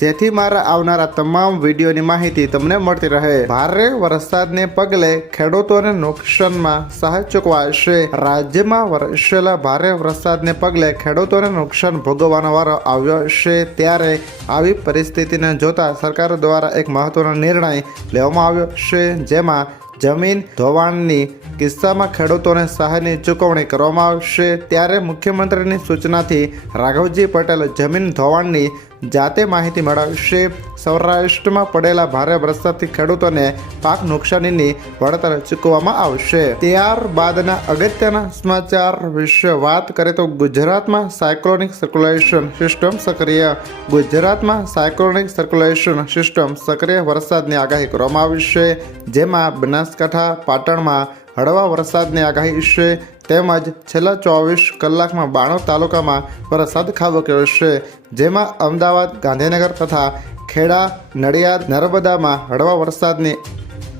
જેથી મારા આવનારા તમામ વિડીયોની માહિતી તમને મળતી રહે. ભારે વરસાદને પગલે ખેડૂતોને નુકસાનમાં સહાય ચૂકવાશે. રાજ્યમાં વરસેલા ભારે વરસાદને પગલે ખેડૂતોને નુકસાન ભોગવવાનો વારો આવ્યો છે ત્યારે આવી પરિસ્થિતિને જોતા સરકાર દ્વારા એક મહત્વનો નિર્ણય લેવામાં આવ્યો છે, જેમાં જમીન ધોવાણની કિસ્સામાં ખેડૂતોને સહાયની ચૂકવણી કરવામાં આવશે. ત્યારે મુખ્યમંત્રીની સૂચનાથી રાઘવજી પટેલ જમીન ધોવાણની જાતે માહિતી મેળવશે. સૌરાષ્ટ્રમાં પડેલા ભારે વરસાદથી ખેડૂતોને પાક નુકસાનીની વળતર ચૂકવવામાં આવશે. ત્યારબાદના અગત્યના સમાચાર વિશે વાત કરીએ તો ગુજરાતમાં સાયક્લોનિક સર્ક્યુલેશન સિસ્ટમ સક્રિય. ગુજરાતમાં સાયક્લોનિક સર્ક્યુલેશન સિસ્ટમ સક્રિય વરસાદની આગાહી કરવામાં આવી છે. જેમાં બનાસકાંઠા, પાટણમાં હળવા વરસાદની આગાહી છે તેમજ છેલ્લા ચોવીસ કલાકમાં બાણોદ તાલુકામાં વરસાદ ખાબક્યો છે જેમાં અમદાવાદ, ગાંધીનગર તથા ખેડા, નડિયાદ, નર્મદામાં હળવા વરસાદની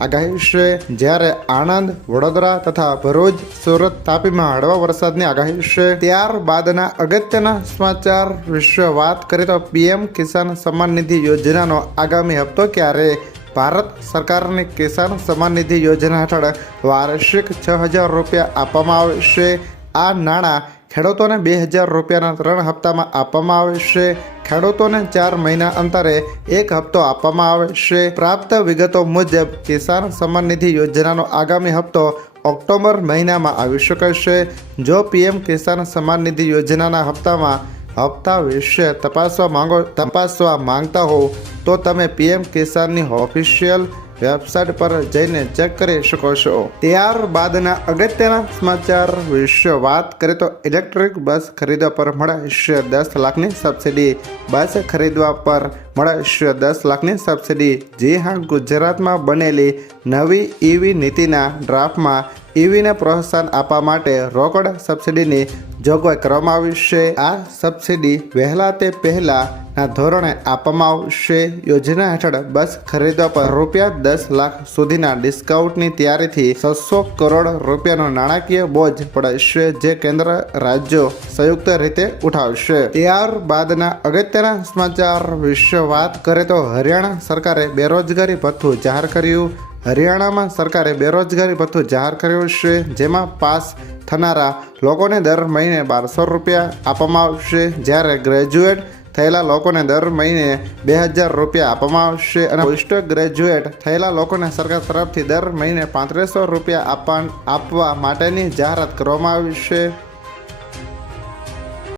આગાહી છે જ્યારે આણંદ, વડોદરા તથા ભરૂચ, સુરત તાપીમાં હળવા વરસાદની આગાહી છે ત્યારબાદના અગત્યના સમાચાર વિશે વાત કરીએ તો પીએમ કિસાન સન્માન નિધિ યોજનાનો આગામી હપ્તો ક્યારે ભારત સરકારની કિસાન સન્માન નિધિ યોજના હેઠળ વાર્ષિક છ હજાર રૂપિયા આપવામાં આવશે. આ નાણાં ખેડૂતોને બે હજાર રૂપિયાના ત્રણ હપ્તામાં આપવામાં આવશે. ખેડૂતોને ચાર મહિના અંતરે એક હપ્તો આપવામાં આવશે. પ્રાપ્ત વિગતો મુજબ, કિસાન સન્માન નિધિ યોજનાનો આગામી હપ્તો ઓક્ટોબર મહિનામાં આવી શકે છે જો પીએમ કિસાન સન્માન નિધિ યોજનાના હપ્તામાં હપ્તા વિશે તપાસવા માંગો તપાસવા માંગતા હો તો તમે પીએમ કિસાનની ઓફિશિયલ વેબસાઇટ પર જઈને ચેક કરી શકો છો. ત્યારબાદના અગત્યના સમાચાર, વિશે વાત કરીએ તો ઇલેક્ટ્રિક બસ ખરીદવા પર મળશે દસ લાખની સબસિડી. બસ ખરીદવા પર મળશે દસ લાખની સબસિડી. જી હા, ગુજરાતમાં બનેલી નવી ઈવી નીતિના ડ્રાફ્ટમાં ઈવીને પ્રોત્સાહન આપવા માટે રોકડ સબસિડીની જોગવાઈ કરવામાં આવી છે. આ સબસિડી વહેલા તે પહેલાના ધોરણે આપવામાં આવશે યોજના હેઠળ બસ ખરીદવા પર રૂપિયા દસ લાખ સુધીના ડિસ્કાઉન્ટની તૈયારીથી છસો કરોડ રૂપિયાનો નાણાકીય બોજ પડશે જે કેન્દ્ર રાજ્યો સંયુક્ત રીતે ઉઠાવશે. ત્યારબાદના અગત્યના સમાચાર વિશે વાત કરીએ તો હરિયાણા સરકારે બેરોજગારી ભથ્થું જાહેર કર્યું. હરિયાણામાં સરકારે બેરોજગારી ભથ્થું જાહેર કર્યું છે, જેમાં પાસ થનારા લોકોને દર મહિને બારસો રૂપિયા આપવામાં આવશે. જ્યારે ગ્રેજ્યુએટ થયેલા લોકોને દર મહિને બે હજાર રૂપિયા આપવામાં આવશે અને પોસ્ટ ગ્રેજ્યુએટ થયેલા લોકોને સરકાર તરફથી દર મહિને પાંત્રીસો રૂપિયા આપવા માટેની જાહેરાત કરવામાં આવી છે